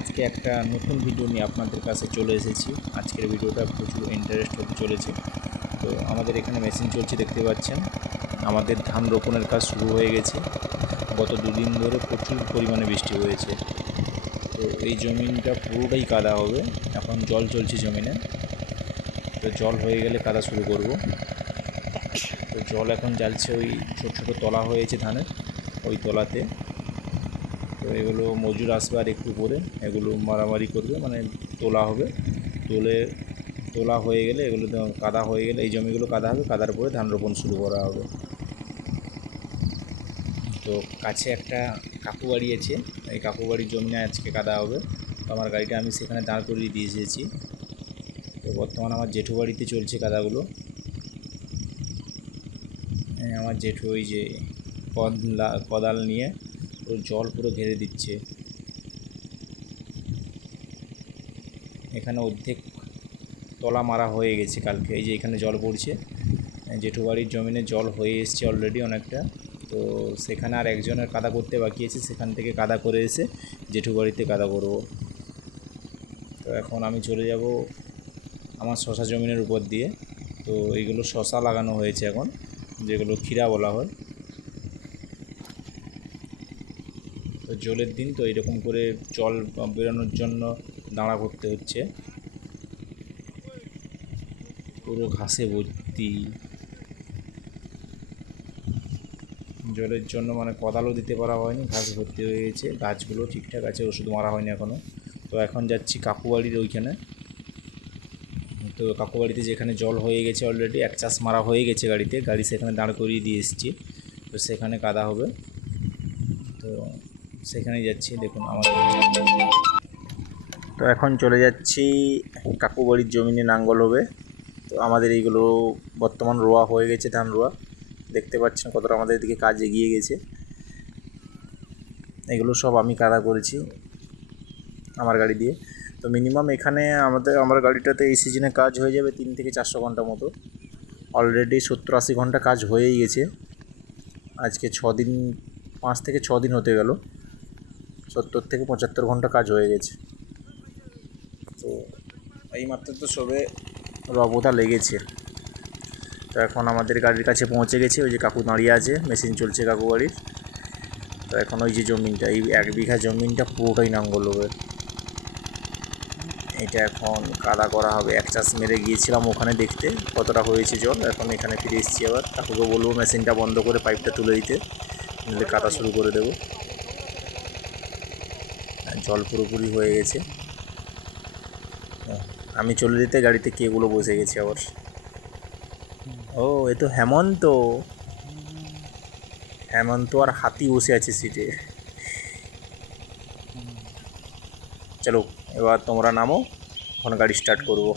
আজকে একটা নতুন ভিডিও নিয়ে আপনাদের কাছে চলে এসেছি। আজকের ভিডিওটা প্রচুর ইন্টারেস্ট হতে চলেছে। তো আমাদের এখানে মেশিন চলছে, দেখতে পাচ্ছেন। আমাদের ধান রোপণের কাজ শুরু হয়ে গেছে। গত দুদিন ধরে প্রচুর পরিমাণে বৃষ্টি হয়েছে। তো এই জমিনটা পুরোটাই কাদা হবে। এখন জল চলছে জমিনে। তো জল হয়ে গেলে কাদা শুরু করব। তো জল এখন জ্বালছে, ওই ছোট ছোট তলা হয়েছে ধানের, ওই তলাতে। তো এগুলো মজুর আসবে আর একটু পরে, এগুলো মারামারি করবে, মানে তোলা হবে। তোলা হয়ে গেলে এগুলো কাদা হয়ে গেলে এই জমিগুলো কাদা হবে, কাদার পরে ধান রোপণ শুরু করা হবে। তো কাছে একটা কাকু বাড়ি আছে, এই কাকু বাড়ির জমি আজকে কাদা হবে। তো আমার গাড়িটা আমি সেখানে দাঁড় করিয়ে দিয়ে এসেছি। তো বর্তমানে আমার জেঠু বাড়িতে চলছে কাদাগুলো। আমার জেঠু ওই যে কোদাল নিয়ে পুরো জল পুরো ঘিরে দিচ্ছে। এখানে অর্ধেক তলা মারা হয়ে গেছে কালকে। এই যে এখানে জল পড়ছে, জেঠু বাড়ির জমিনে জল হয়ে এসছে অলরেডি অনেকটা। তো সেখানে আর একজনের কাদা করতে বাকি আছে, সেখান থেকে কাদা করে এসে জেঠু বাড়িতে কাদা করব। তো এখন আমি চলে যাব আমার শশা জমিনের উপর দিয়ে। তো এইগুলো শশা লাগানো হয়েছে এখন, যেগুলো ক্ষীরা বলা হয়। তো জলের দিন তো এরকম করে জল বেরোনোর জন্য দাঁড়া করতে হচ্ছে। পুরো ঘাসে ভর্তি। জলের জন্য মানে কোদালও দিতে পারা হয়নি, ঘাস ভর্তি হয়ে গেছে। গাছগুলো ঠিকঠাক আছে, ওষুধ মারা হয়নি এখনও। তো এখন যাচ্ছি কাকু বাড়ির ওইখানে। তো কাকু বাড়িতে যেখানে জল হয়ে গেছে অলরেডি, এক চাষ মারা হয়ে গেছে গাড়িতে, গাড়ি সেখানে দাঁড় করিয়ে দিয়ে এসেছি। তো সেখানে কাদা হবে। তো সেখানেই যাচ্ছি, দেখুন আমাদের। তো এখন চলে যাচ্ছি কাকু বাড়ির জমিনে, নাঙ্গল হবে। তো আমাদের এইগুলো বর্তমান রোয়া হয়ে গেছে, ধান রোয়া। দেখতে পাচ্ছেন কতটা আমাদের দিকে কাজ এগিয়ে গেছে। এগুলো সব আমি কাদা করেছি আমার গাড়ি দিয়ে। তো মিনিমাম এখানে আমার গাড়িটাতে এই সিজনে কাজ হয়ে যাবে 3 থেকে 400 ঘন্টা মতো। অলরেডি 70-80 ঘন্টা কাজ হয়েই গেছে। আজকে 6 দিন, 5 থেকে 6 দিন হতে গেল। 70 থেকে 75 ঘন্টা কাজ হয়ে গেছে। তো এইমাত্র তো সবে রবতা লেগেছে। তো এখন আমাদের গাড়ির কাছে পৌঁছে গেছে, ওই যে কাকু দাঁড়িয়ে আছে, মেশিন চলছে কাকু বাড়ির। তো এখন ওই যে জমিনটা, এই 1 বিঘা জমিনটা পুরোটাই নাঙ্গল হবে। এটা এখন কাদা করা হবে। এক চাষ মেরে গিয়েছিলাম ওখানে দেখতে কতটা হয়েছে জল। এখন এখানে ফিরে এসেছি আবার। কাকুকে বলবো মেশিনটা বন্ধ করে পাইপটা তুলে দিতে, নিলে কাদা শুরু করে দেবো। জল পুরোপুরি হয়ে গেছে। আমি চলে যেতে গাড়িতে কেগুলো বসে গেছে আবার। ও, এ তো হেমন্ত। হেমন্ত আর হাতি বসে আছে সিটে। চলো এবার তোমরা নামো, এখন গাড়ি স্টার্ট করবো।